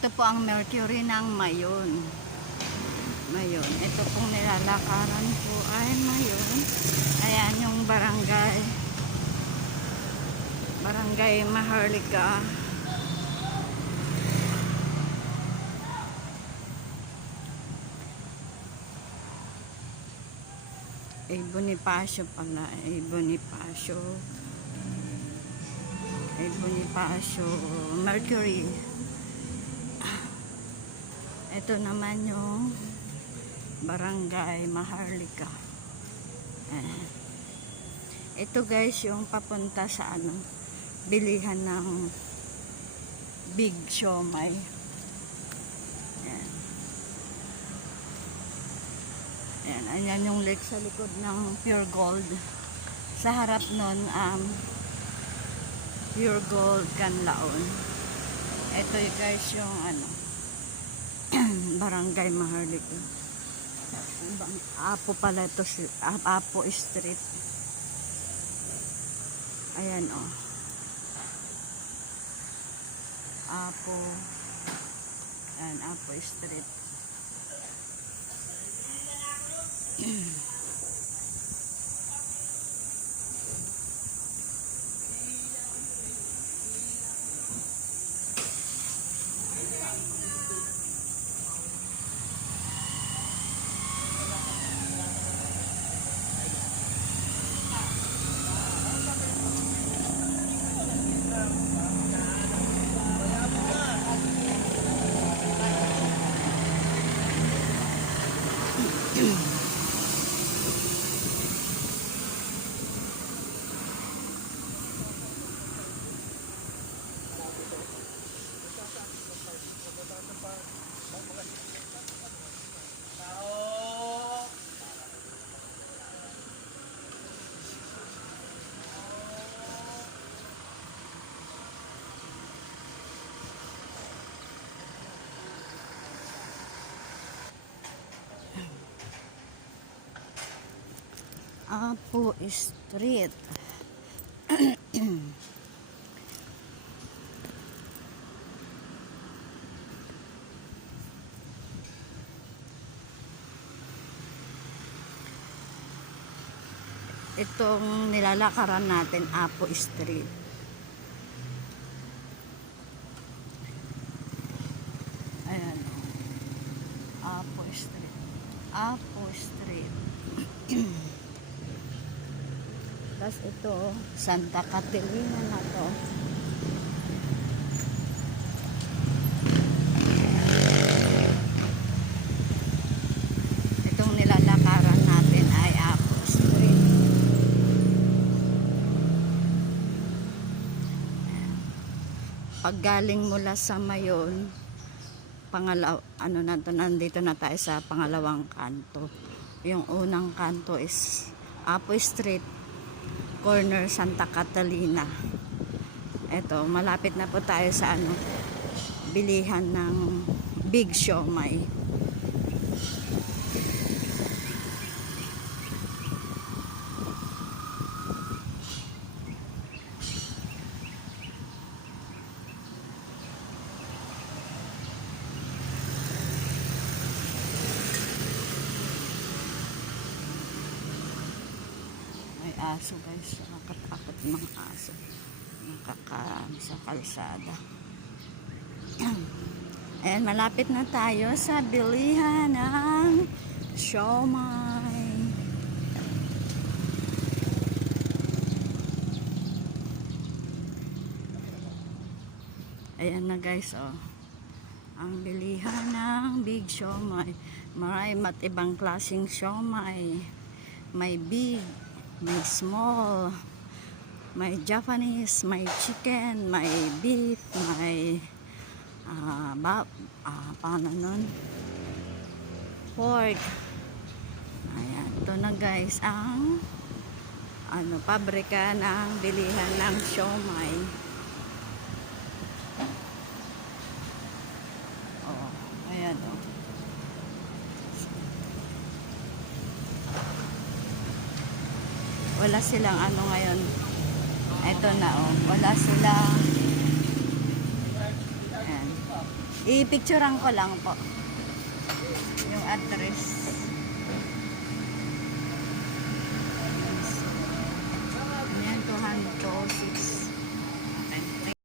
Ito po ang Mercury ng Mayon. Mayon. Ito pong nilalakaran po ay Mayon. Ayan yung barangay. Barangay Maharlika. Bonifacio pala. Bonifacio. Bonifacio Mercury. Ito naman yung Barangay Maharlika. Ito guys yung papunta sa bilihan ng Big Siomai. Ayan yung lake sa likod ng Pure Gold. Sa harap nun Pure Gold Canlaon. Ito guys yung Barangay Maharlika. Apo pala ito, Apo Street. Ayan Apo. Ayan, Apo Street. Apo Street. Itong nilalakaran natin, Apo Street. Ayan. Apo Street. Apo Street. Tapos ito, Santa Catalina na to. Itong nilalakaran natin ay Apo Street. Pag galing mula sa Mayon, nandito na tayo sa pangalawang kanto. Yung unang kanto is Apo Street, corner Santa Catalina. Ito, malapit na po tayo sa bilihan ng Big Siomai. Aso guys, nakatakot mga aso sa kalsada. Ayan, malapit na tayo sa bilihan ng Siomai. Ayan na guys, ang bilihan ng Big Siomai. Maraming ibang klaseng siomai. May big, may small, may Japanese, may chicken, may beef, may paano nun? Pork. Ayan, ito na guys ang pabrika ng bilihan ng siomai. Ayan wala silang ngayon. Ito na wala silang I-picturean ko lang po yung address.